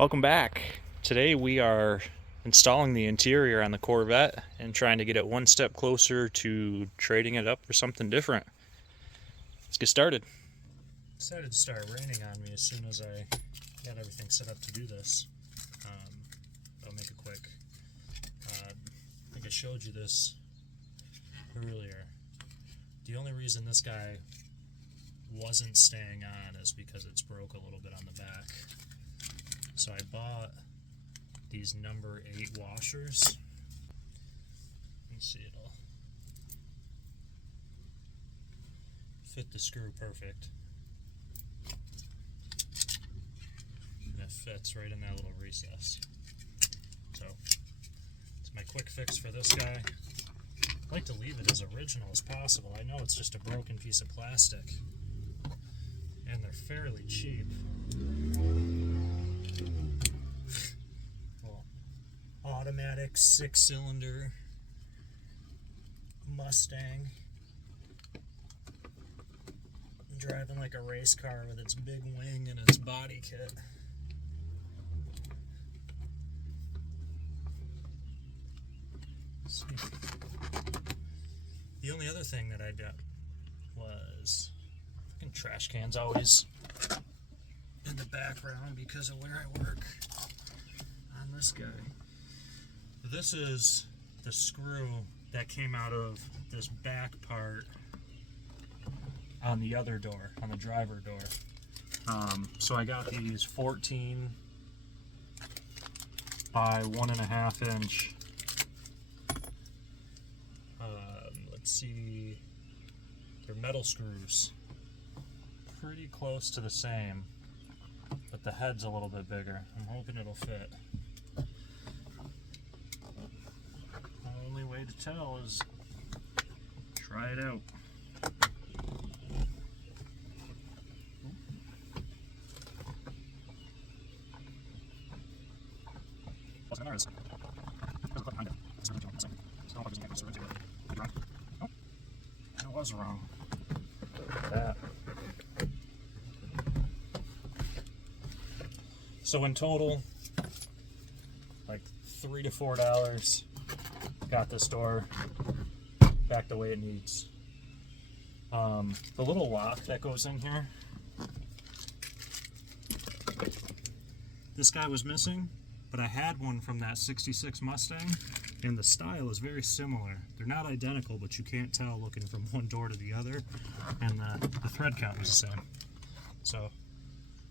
Welcome back. Today we are installing the interior on the Corvette and trying to get it one step closer to trading it up for something different. Let's get started. It decided to start raining on me as soon as I got everything set up to do this. I'll make it quick. I think I showed you this earlier. The only reason this guy wasn't staying on is because it's broke a little bit on the back. So I bought these number 8 washers. Let's see, it'll fit the screw perfect. And it fits right in that little recess. So it's my quick fix for this guy. I like to leave it as original as possible. I know it's just a broken piece of plastic, and they're fairly cheap. Well, automatic 6-cylinder Mustang, driving like a race car with its big wing and its body kit. The only other thing that I got was fucking trash cans always in the background because of where I work on this guy. This is the screw that came out of this back part on the other door, on the driver door. So I got these 14 by 1.5 inch. Let's see, they're metal screws, pretty close to the same, but the head's a little bit bigger. I'm hoping it'll fit. The only way to tell is try it out. I was wrong. That. So in total, like $3 to $4 got this door back the way it needs. The little lock that goes in here, this guy was missing, but I had one from that 66 Mustang, and the style is very similar. They're not identical, but you can't tell looking from one door to the other, and the thread count is the same. So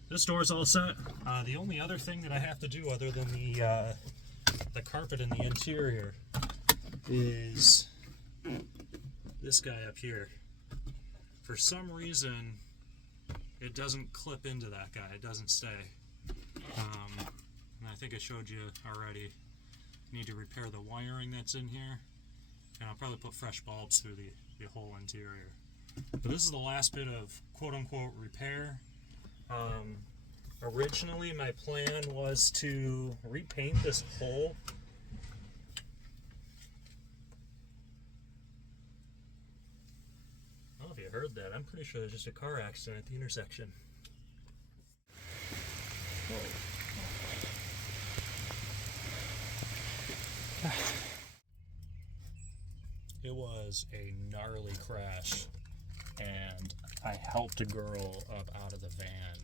this door's all set. The only other thing that I have to do other than the carpet in the interior is this guy up here. For some reason, it doesn't clip into that guy. It doesn't stay. And I think I showed you already. Need to repair the wiring that's in here, and I'll probably put fresh bulbs through the whole interior. But this is the last bit of quote-unquote repair. Originally my plan was to repaint this hole. I don't know if you heard that. I'm pretty sure there's just a car accident at the intersection. Whoa. It was a gnarly crash, and I helped a girl up out of the van.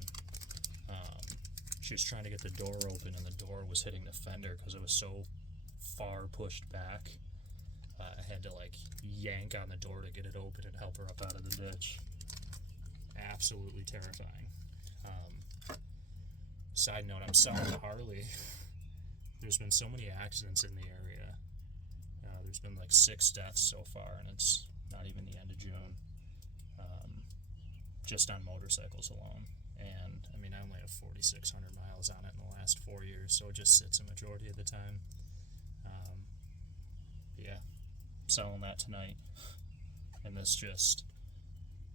She was trying to get the door open, and the door was hitting the fender because it was so far pushed back. I had to like yank on the door to get it open and help her up out of the ditch. Absolutely terrifying. Side note, I'm selling a Harley. There's been so many accidents in the area. There's been like 6 deaths so far, and it's not even the end of June. Just on motorcycles alone. And I mean, I only have 4,600 miles on it in the last 4 years, so it just sits a majority of the time. Yeah, selling that tonight. And this just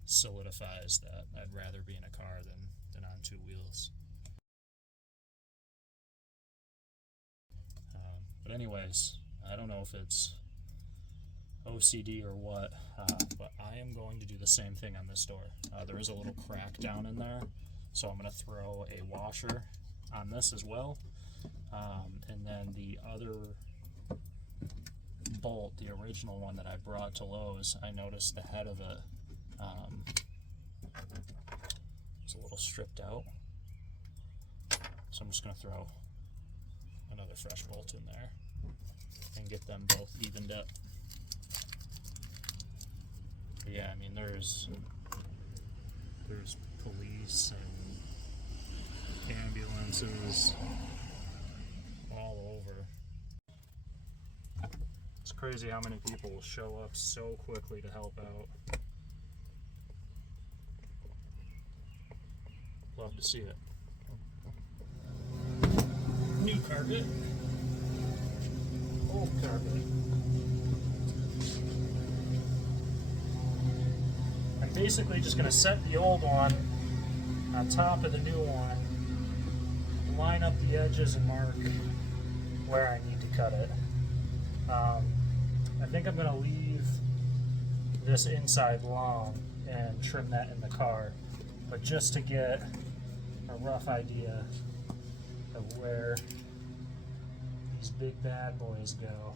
solidifies that I'd rather be in a car than on 2 wheels. But anyways, I don't know if it's OCD or what, but I am going to do the same thing on this door. There is a little crack down in there, so I'm going to throw a washer on this as well. And then the other bolt, the original one that I brought to Lowe's, I noticed the head of it is a little stripped out. So I'm just going to throw another fresh bolt in there and get them both evened up. But yeah, I mean, there's police and ambulances all over. It's crazy how many people will show up so quickly to help out. Love to see it. New carpet. Old carpet. I'm basically just going to set the old one on top of the new one, line up the edges and mark where I need to cut it. I think I'm going to leave this inside long and trim that in the car, but just to get a rough idea of where these big bad boys go.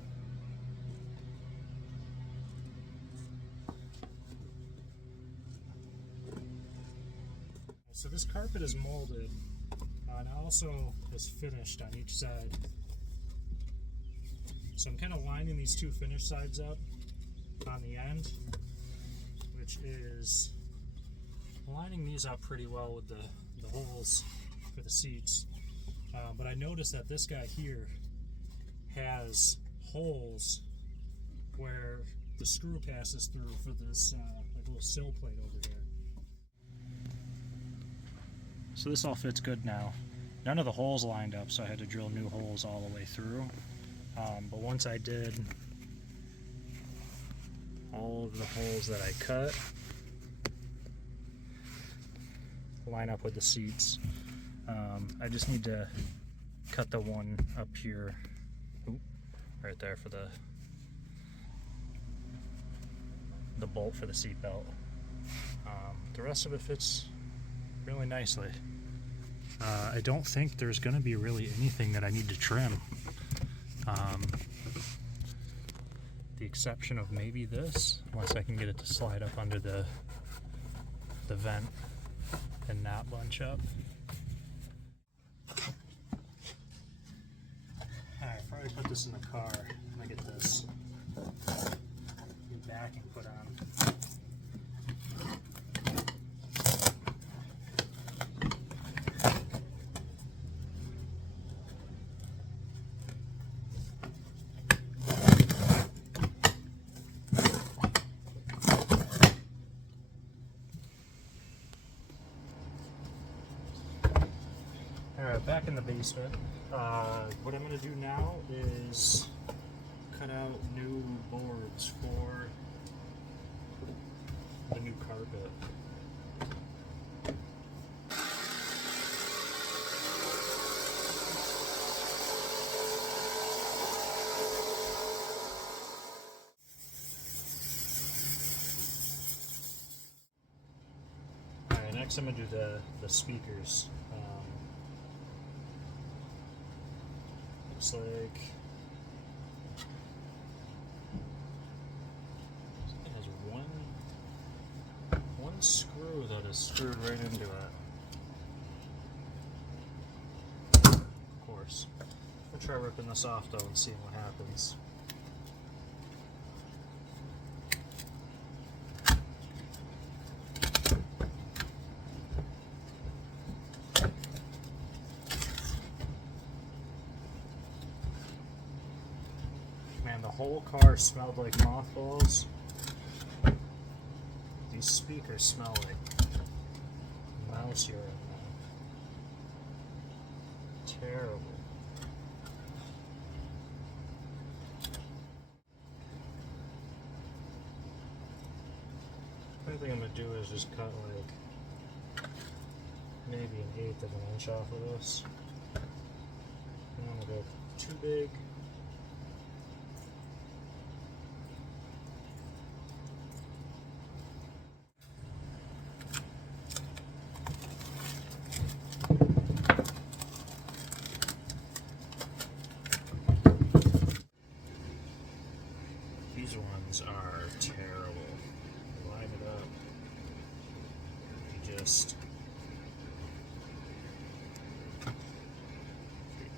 So this carpet is molded and also is finished on each side. So I'm kind of lining these two finished sides up on the end, which is lining these up pretty well with the holes for the seats. But I noticed that this guy here has holes where the screw passes through for this like little sill plate over here. So this all fits good now. None of the holes lined up, so I had to drill new holes all the way through. But once I did all of the holes that I cut, line up with the seats, I just need to cut the one up here, right there for the bolt for the seat belt. The rest of it fits really nicely. I don't think there's going to be really anything that I need to trim. The exception of maybe this, unless I can get it to slide up under the vent and not bunch up. Alright, probably put this in the car when I get this new backing put on. Alright, back in the basement. What I'm going to do now is cut out new boards for the new carpet. Alright, next I'm going to do the speakers. Looks like it has one screw that is screwed right into it. Of course. I'll try ripping this off though and seeing what happens. Man, the whole car smelled like mothballs. These speakers smell like mouse urine. Terrible. I think I'm gonna do is just cut like maybe 1/8 of an inch off of this. I don't want to go too big.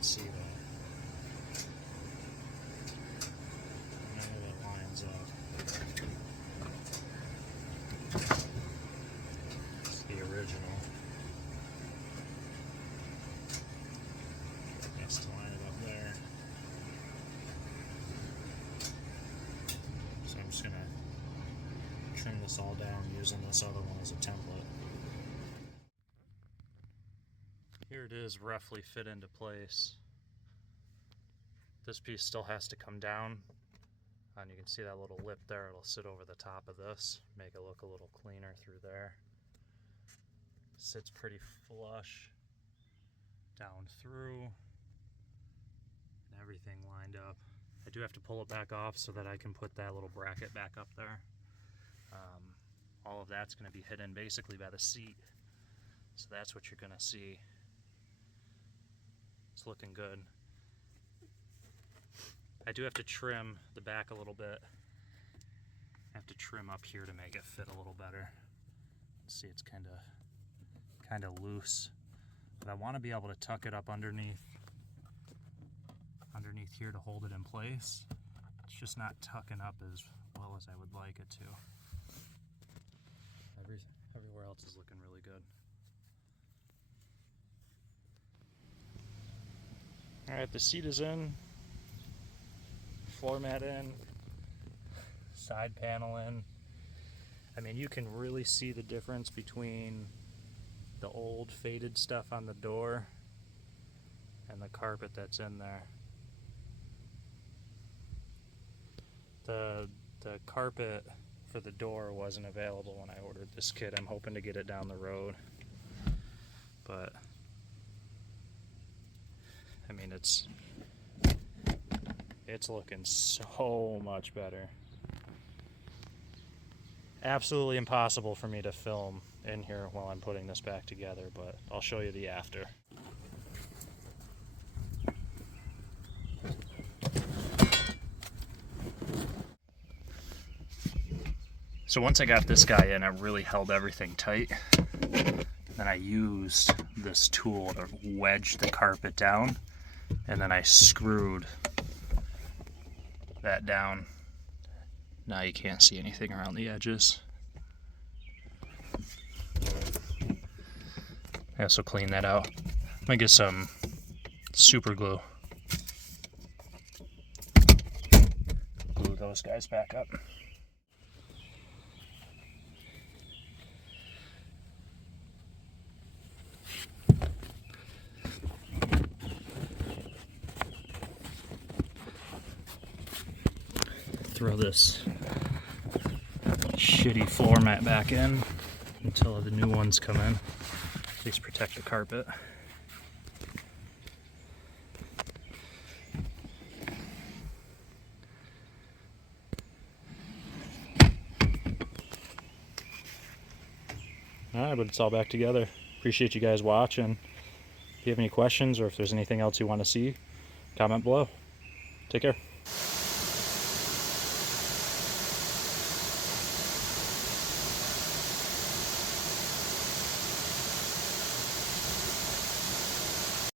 see that. None of it lines up. It's the original. Has to line it up there. So I'm just gonna trim this all down using this other one as a template. Here it is, roughly fit into place. This piece still has to come down, and you can see that little lip there. It'll sit over the top of this, make it look a little cleaner through there. Sits pretty flush down through, and everything lined up. I do have to pull it back off so that I can put that little bracket back up there. All of that's going to be hidden basically by the seat, so that's what you're going to see. It's looking good. I do have to trim the back a little bit. I have to trim up here to make it fit a little better. See, it's kind of loose, but I want to be able to tuck it up underneath here to hold it in place. It's just not tucking up as well as I would like it to. Everywhere else is looking really good. Alright, the seat is in, floor mat in, side panel in. I mean, you can really see the difference between the old faded stuff on the door and the carpet that's in there. The carpet for the door wasn't available when I ordered this kit. I'm hoping to get it down the road, but I mean, it's looking so much better. Absolutely impossible for me to film in here while I'm putting this back together, but I'll show you the after. So once I got this guy in, I really held everything tight. Then I used this tool to wedge the carpet down, and then I screwed that down. Now you can't see anything around the edges. I also clean that out. I'm gonna get some super glue. Glue those guys back up. Throw this shitty floor mat back in until the new ones come in. At least protect the carpet. Alright, but it's all back together. Appreciate you guys watching. If you have any questions or if there's anything else you want to see, comment below. Take care.